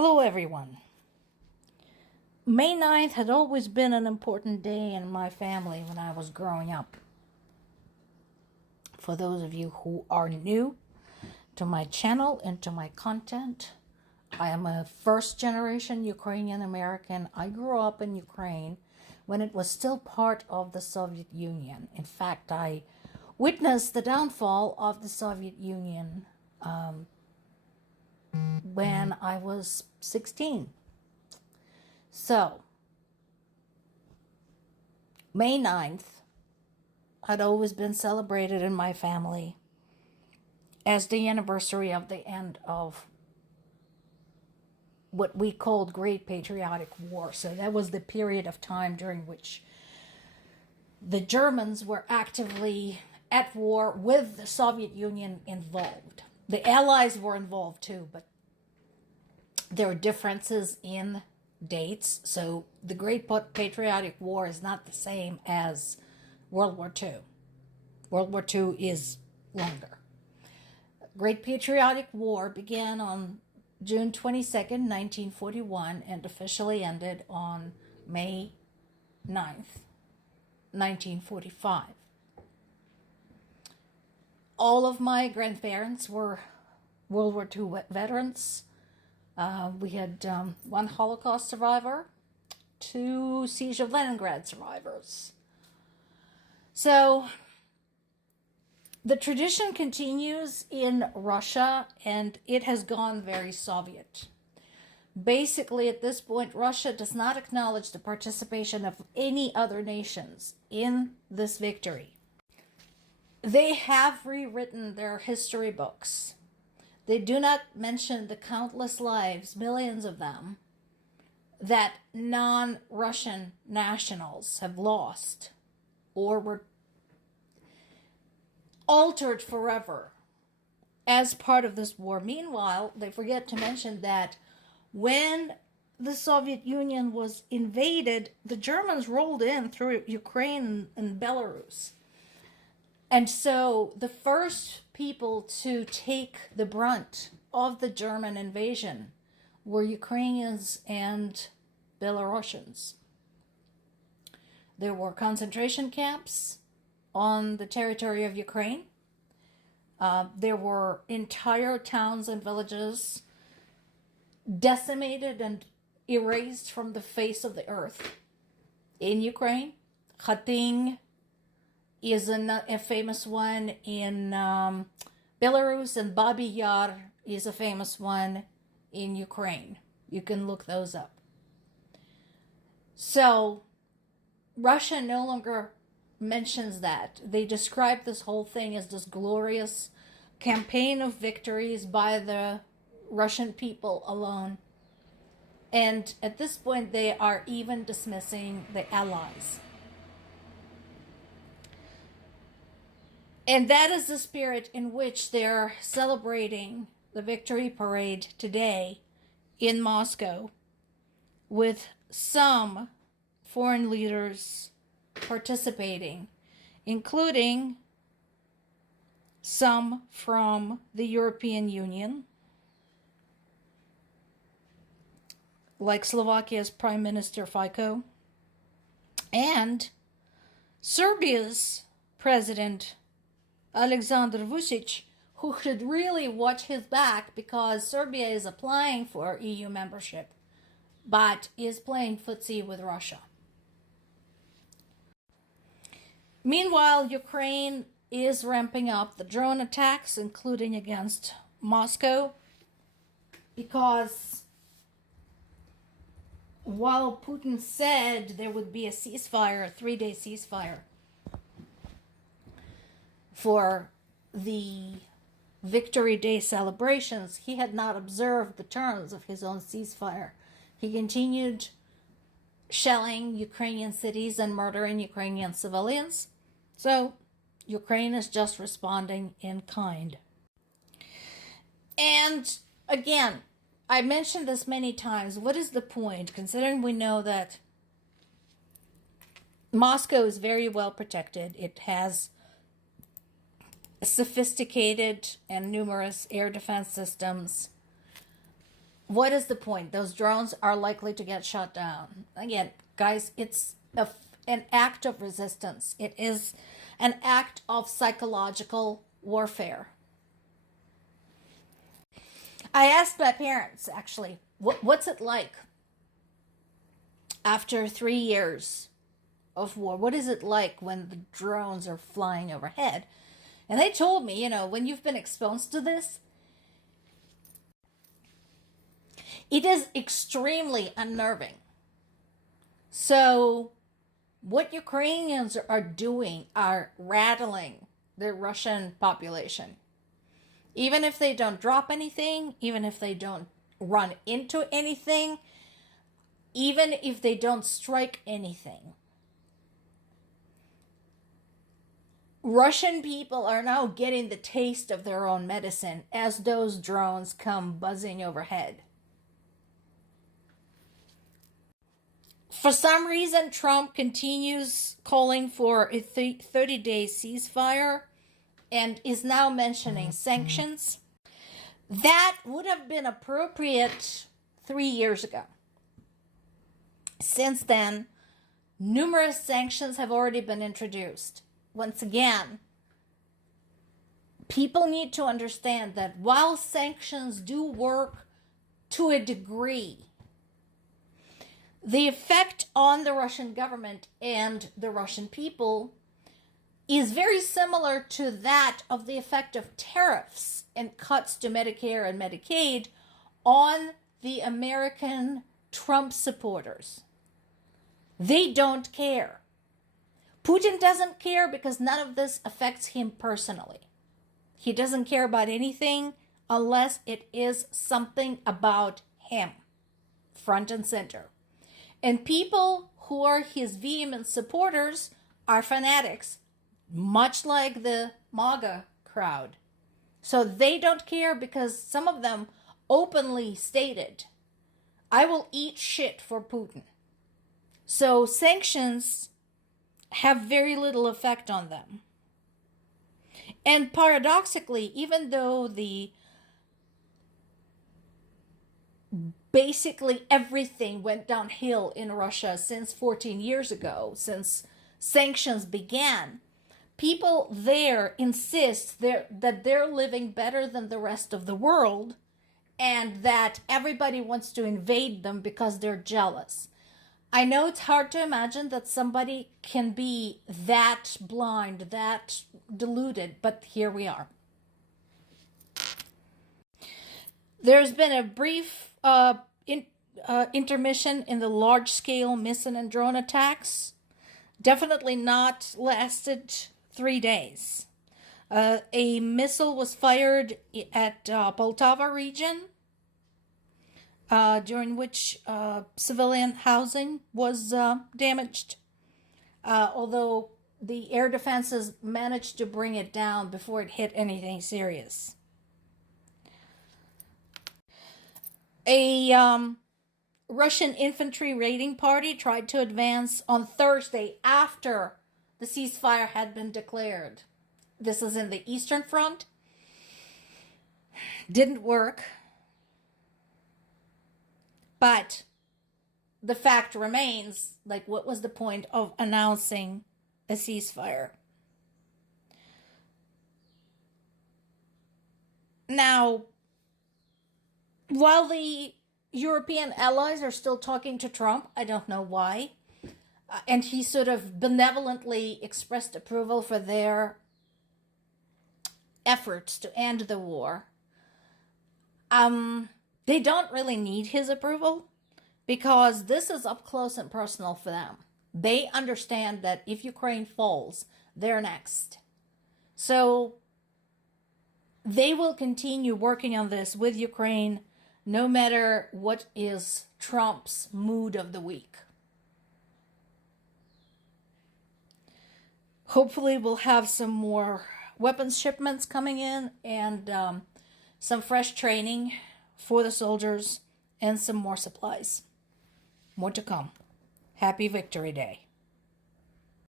Hello, everyone. May 9th had always been an important day in my family when I was growing up. For those of you who are new to my channel and to my content, I am a first-generation Ukrainian American. I grew up in Ukraine when it was still part of the Soviet Union. In fact, I witnessed the downfall of the Soviet Union when I was 16. So, May 9th had always been celebrated in my family as the anniversary of the end of what we called Great Patriotic War. So that was the period of time during which the Germans were actively at war with the Soviet Union involved. The Allies were involved too, but there were differences in dates. So the Great Patriotic War is not the same as World War II. World War II is longer. Great Patriotic War began on June 22nd, 1941, and officially ended on May 9th, 1945. All of my grandparents were World War II veterans. We had one Holocaust survivor, two Siege of Leningrad survivors. So the tradition continues in Russia, and it has gone very Soviet. Basically, at this point, Russia does not acknowledge the participation of any other nations in this victory. They have rewritten their history books. They do not mention the countless lives, millions of them, that non-Russian nationals have lost or were altered forever as part of this war. Meanwhile, they forget to mention that when the Soviet Union was invaded, the Germans rolled in through Ukraine and Belarus. And so the first people to take the brunt of the German invasion were Ukrainians and Belarusians. There were concentration camps on the territory of Ukraine. There were entire towns and villages decimated and erased from the face of the earth in Ukraine. Khatyn is a famous one in Belarus, and Babi Yar is a famous one in Ukraine. You can look those up. So Russia no longer mentions that. They describe this whole thing as this glorious campaign of victories by the Russian people alone. And at this point, they are even dismissing the Allies. And that is the spirit in which they're celebrating the victory parade today in Moscow, with some foreign leaders participating, including some from the European Union, like Slovakia's Prime Minister Fico, and Serbia's President Alexander Vučić, who should really watch his back because Serbia is applying for EU membership, but is playing footsie with Russia. Meanwhile, Ukraine is ramping up the drone attacks, including against Moscow, because while Putin said there would be a ceasefire, a 3-day ceasefire, for the Victory Day celebrations, he had not observed the terms of his own ceasefire. He continued shelling Ukrainian cities and murdering Ukrainian civilians. So Ukraine is just responding in kind. And again, I mentioned this many times. What is the point, considering we know that Moscow is very well protected? It has sophisticated and numerous air defense systems. what is the point? Those drones are likely to get shot down. Again, guys, it's an act of resistance. It is an act of psychological warfare. I asked my parents, actually, what's it like after 3 years of war? What is it like when the drones are flying overhead? And they told me, when you've been exposed to this, it is extremely unnerving. So what Ukrainians are doing are rattling the Russian population. Even if they don't drop anything, even if they don't run into anything, even if they don't strike anything, Russian people are now getting the taste of their own medicine as those drones come buzzing overhead. For some reason, Trump continues calling for a 30-day ceasefire and is now mentioning sanctions. That would have been appropriate 3 years ago. Since then, numerous sanctions have already been introduced. Once again, people need to understand that while sanctions do work to a degree, the effect on the Russian government and the Russian people is very similar to that of the effect of tariffs and cuts to Medicare and Medicaid on the American Trump supporters. They don't care. Putin doesn't care because none of this affects him personally. He doesn't care about anything unless it is something about him, front and center. And people who are his vehement supporters are fanatics, much like the MAGA crowd. So they don't care because some of them openly stated, I will eat shit for Putin. So sanctions have very little effect on them. And paradoxically, even though basically everything went downhill in Russia since 14 years ago, since sanctions began, people there insist that they're living better than the rest of the world and that everybody wants to invade them because they're jealous. I know it's hard to imagine that somebody can be that blind, that deluded, but here we are. There's been a brief intermission in the large-scale missile and drone attacks. Definitely not lasted 3 days. A missile was fired at Poltava region, during which civilian housing was damaged, although the air defenses managed to bring it down before it hit anything serious. A Russian infantry raiding party tried to advance on Thursday after the ceasefire had been declared. This is in the Eastern Front. Didn't work. But the fact remains, what was the point of announcing a ceasefire? Now, while the European allies are still talking to Trump, I don't know why, and he sort of benevolently expressed approval for their efforts to end the war, they don't really need his approval because this is up close and personal for them. They understand that if Ukraine falls, they're next. So they will continue working on this with Ukraine no matter what is Trump's mood of the week. Hopefully we'll have some more weapons shipments coming in and some fresh training for the soldiers and some more supplies. More to come. Happy Victory Day.